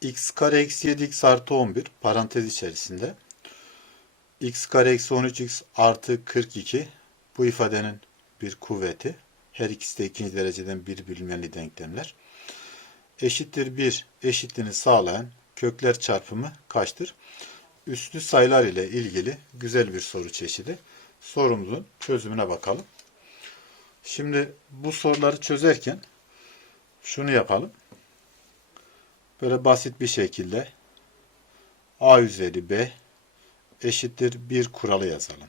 x kare eksi 7x artı 11 parantez içerisinde x kare eksi 13x artı 42 bu ifadenin bir kuvveti. Her ikisi de ikinci dereceden bir bilinmeli denklemler. Eşittir 1 eşitliğini sağlayan kökler çarpımı kaçtır? Üslü sayılar ile ilgili güzel bir soru çeşidi. Sorumuzun çözümüne bakalım. Şimdi bu soruları çözerken şunu yapalım. Böyle basit bir şekilde a üzeri b eşittir 1 kuralı yazalım.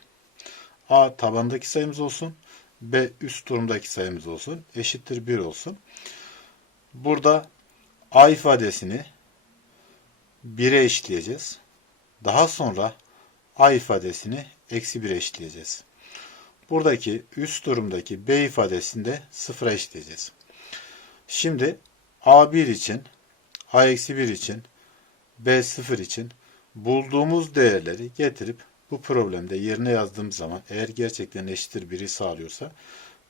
a tabandaki sayımız olsun. b üst durumdaki sayımız olsun. Eşittir 1 olsun. Burada a ifadesini 1'e eşitleyeceğiz. Daha sonra a ifadesini eksi 1'e eşitleyeceğiz. Buradaki üst durumdaki b ifadesini de 0'a eşitleyeceğiz. Şimdi a1 için a-1 için b0 için bulduğumuz değerleri getirip bu problemde yerine yazdığım zaman eğer gerçekten eşittir 1'i sağlıyorsa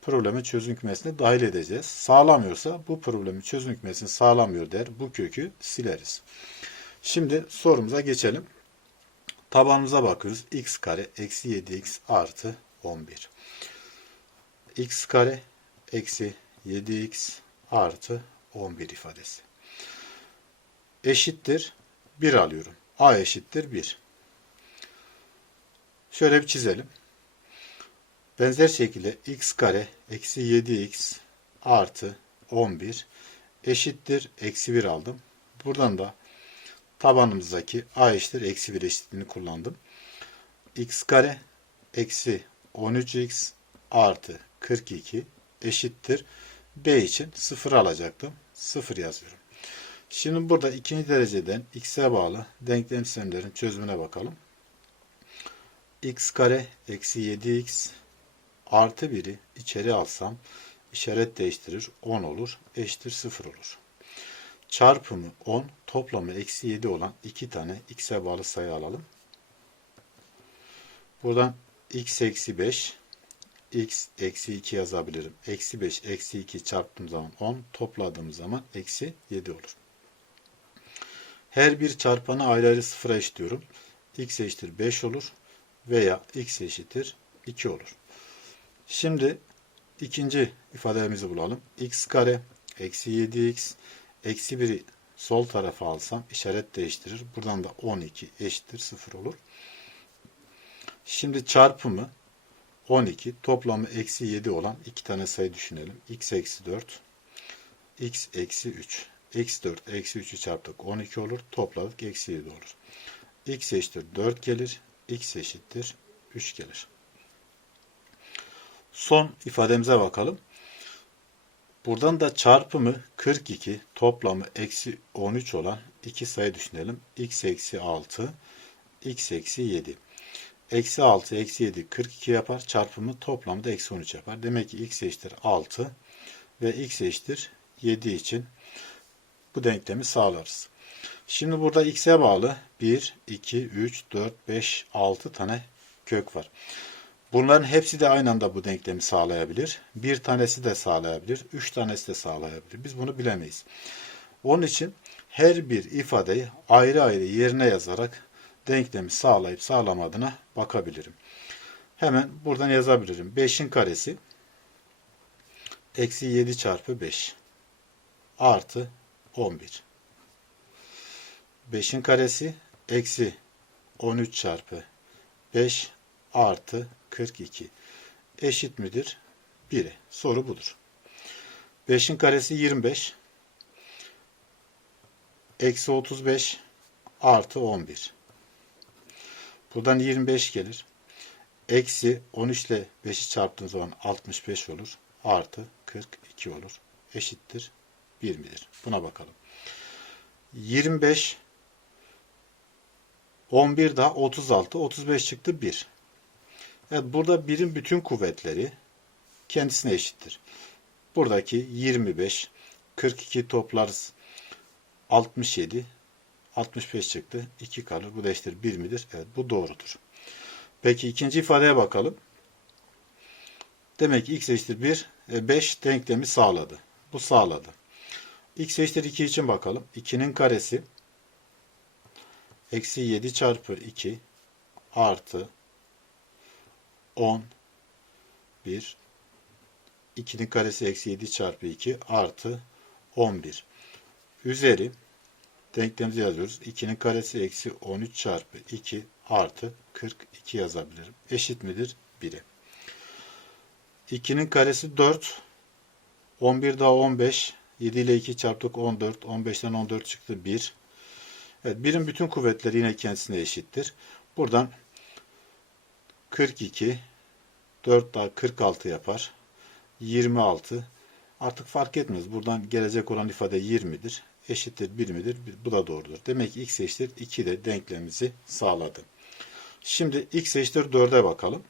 problemin çözüm kümesine dahil edeceğiz. Sağlamıyorsa bu problemin çözüm kümesini sağlamıyor der. Bu kökü sileriz. Şimdi sorumuza geçelim. Tabanımıza bakıyoruz. x kare eksi 7x artı 11. x kare eksi 7x artı 11 ifadesi. Eşittir 1 alıyorum. a eşittir 1. Şöyle bir çizelim. Benzer şekilde x kare eksi 7x artı 11 eşittir eksi 1 aldım. Buradan da tabanımızdaki a eşittir eksi 1 eşitliğini kullandım. x kare eksi 13x artı 42 eşittir b için 0 alacaktım. 0 yazıyorum. Şimdi burada ikinci dereceden x'e bağlı denklem sistemlerin çözümüne bakalım. x kare eksi 7x artı 1'i içeri alsam işaret değiştirir 10 olur eşittir 0 olur. Çarpımı 10 toplamı eksi 7 olan iki tane x'e bağlı sayı alalım. Buradan x eksi 5 x eksi 2 yazabilirim. Eksi 5 eksi 2 çarptığım zaman 10 topladığım zaman eksi 7 olur. Her bir çarpanı ayrı ayrı sıfıra eşitliyorum. x eşittir 5 olur veya x eşittir 2 olur. Şimdi ikinci ifademizi bulalım. x kare eksi 7x eksi 1'i sol tarafa alsam işaret değiştirir. Buradan da 12 eşittir 0 olur. Şimdi çarpımı 12 toplamı eksi 7 olan iki tane sayı düşünelim. x eksi 4 x eksi 3 eksi 4 eksi 3'ü çarptık 12 olur. Topladık eksi 7 olur. x eşittir 4 gelir. x eşittir 3 gelir. Son ifademize bakalım. Buradan da çarpımı 42 toplamı eksi 13 olan iki sayı düşünelim. x eksi 6 x eksi 7. Eksi 6 eksi 7 42 yapar. Çarpımı toplamı da eksi 13 yapar. Demek ki x eşittir 6 ve x eşittir 7 için bu denklemi sağlarız. Şimdi burada x'e bağlı 1, 2, 3, 4, 5, 6 tane kök var. Bunların hepsi de aynı anda bu denklemi sağlayabilir. Bir tanesi de sağlayabilir. Üç tanesi de sağlayabilir. Biz bunu bilemeyiz. Onun için her bir ifadeyi ayrı ayrı yerine yazarak denklemi sağlayıp sağlamadığına bakabilirim. Hemen buradan yazabilirim. 5'in karesi eksi 7 çarpı 5 artı 11. 5'in karesi eksi 13 çarpı 5 artı 42 eşit midir? 1'e. Soru budur. 5'in karesi 25 eksi 35 artı 11. Buradan 25 gelir. Eksi 13 ile 5'i çarptığım zaman 65 olur. Artı 42 olur. Eşittir 1 midir? Buna bakalım. 25 11 daha 36. 35 çıktı 1. Evet burada birin bütün kuvvetleri kendisine eşittir. Buradaki 25, 42 toplarız 67, 65 çıktı. 2 kalır. Bu da eşittir 1 midir? Evet bu doğrudur. Peki ikinci ifadeye bakalım. Demek ki x eşittir 1, 5 denklemi sağladı. Bu sağladı. X eşittir 2 için bakalım. 2'nin karesi eksi 7 çarpı 2 artı 10 1 2'nin karesi eksi 7 çarpı 2 artı 11 üzeri denklemimizi yazıyoruz. 2'nin karesi eksi 13 çarpı 2 artı 42 yazabilirim. Eşit midir? 1'e. 2'nin karesi 4. 11 daha 15. 7 ile 2 çarptık 14. 15'ten 14 çıktı 1. Evet, 1'in bütün kuvvetleri yine kendisine eşittir. Buradan 42 4 daha 46 yapar. 26 artık fark etmez. Buradan gelecek olan ifade 20'dir. Eşittir 1 midir? Bu da doğrudur. Demek ki x eşittir 2 de denklemimizi sağladı. Şimdi x eşittir 4'e bakalım.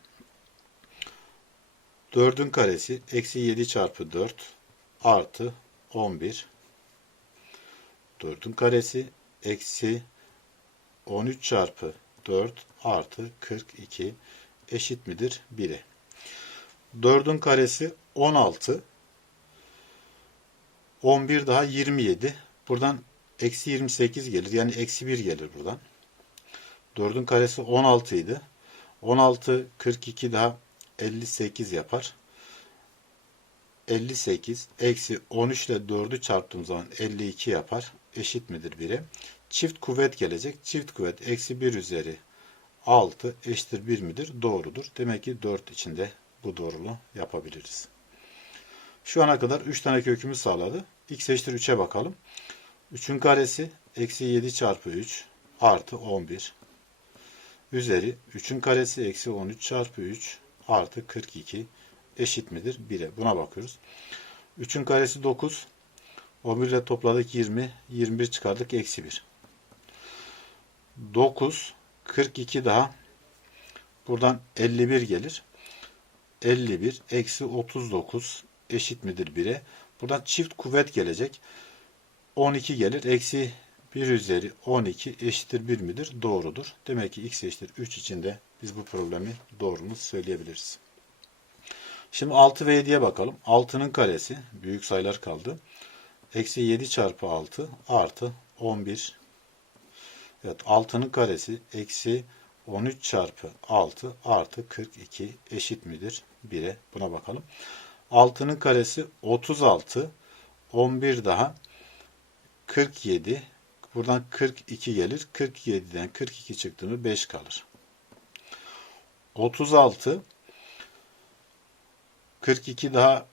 4'ün karesi eksi 7 çarpı 4 artı 11. 4'ün karesi eksi 13 çarpı 4 artı 42 eşit midir 1'e. 4'ün karesi 16. 11 daha 27. Buradan eksi 28 gelir. Yani eksi 1 gelir buradan. 4'ün karesi 16 idi. 16 42 daha 58 yapar. 58 eksi 13 ile 4'ü çarptığım zaman 52 yapar. Eşit midir 1'e? Çift kuvvet gelecek. Çift kuvvet eksi 1 üzeri 6 eşittir 1 midir? Doğrudur. Demek ki 4 içinde bu doğruluğu yapabiliriz. Şu ana kadar 3 tane kökümüz sağladı. x eşittir 3'e bakalım. 3'ün karesi eksi 7 çarpı 3 artı 11 üzeri 3'ün karesi eksi 13 çarpı 3 artı 42 eşit midir? 1'e. Buna bakıyoruz. 3'ün karesi 9. 11 ile topladık 20. 21 çıkardık. Eksi 1. 9. 42 daha. Buradan 51 gelir. 51 eksi 39 eşit midir 1'e? Buradan çift kuvvet gelecek. 12 gelir. Eksi 1 üzeri 12 eşittir 1 midir? Doğrudur. Demek ki x eşittir 3 içinde biz bu problemi doğrunu söyleyebiliriz. Şimdi 6 ve 7'ye bakalım. 6'nın karesi büyük sayılar kaldı. Eksi 7 çarpı 6 artı 11. Evet 6'nın karesi eksi 13 çarpı 6 artı 42 eşit midir? 1'e buna bakalım. 6'nın karesi 36. 11 daha 47. Buradan 42 gelir. 47'den 42 çıktı mı 5 kalır. 36 42 daha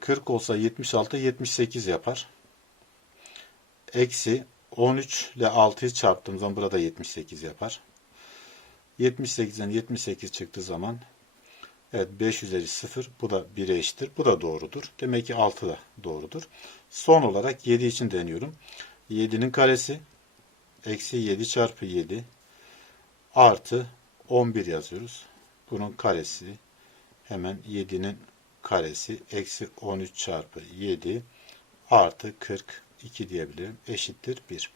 40 e, olsa 76 78 yapar. Eksi 13 ile 6'yı çarptığım zaman burada 78 yapar. 78'den 78 çıktığı zaman evet 5 üzeri 0 bu da 1'e eşittir. Bu da doğrudur. Demek ki 6 da doğrudur. Son olarak 7 için deniyorum. 7'nin karesi eksi 7 çarpı 7 artı 11 yazıyoruz. Bunun karesi hemen 7'nin karesi eksi 13 çarpı 7 artı 42 diyebilirim. Eşittir 1.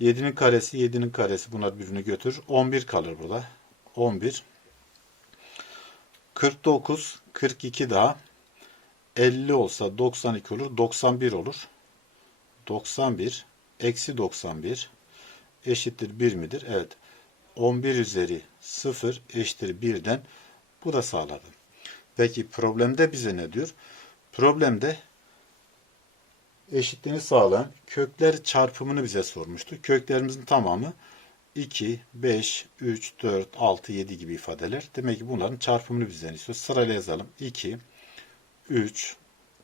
7'nin karesi 7'nin karesi bunlar birbirini götürür. 11 kalır burada. 11 49 42 daha 50 olsa 92 olur. 91 olur. 91 eksi 91 eşittir 1 midir? Evet. 11 üzeri 0 eşittir 1'den bu da sağladı. Peki problemde bize ne diyor? Problemde eşitliğini sağlayan kökler çarpımını bize sormuştu. Köklerimizin tamamı 2, 5, 3, 4, 6, 7 gibi ifadeler. Demek ki bunların çarpımını bizden istiyor. Sırayla yazalım. 2, 3,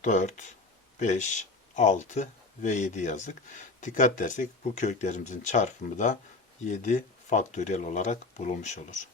4, 5, 6 ve 7 yazdık. Dikkat dersek bu köklerimizin çarpımı da 7 faktöriyel olarak bulunmuş olur.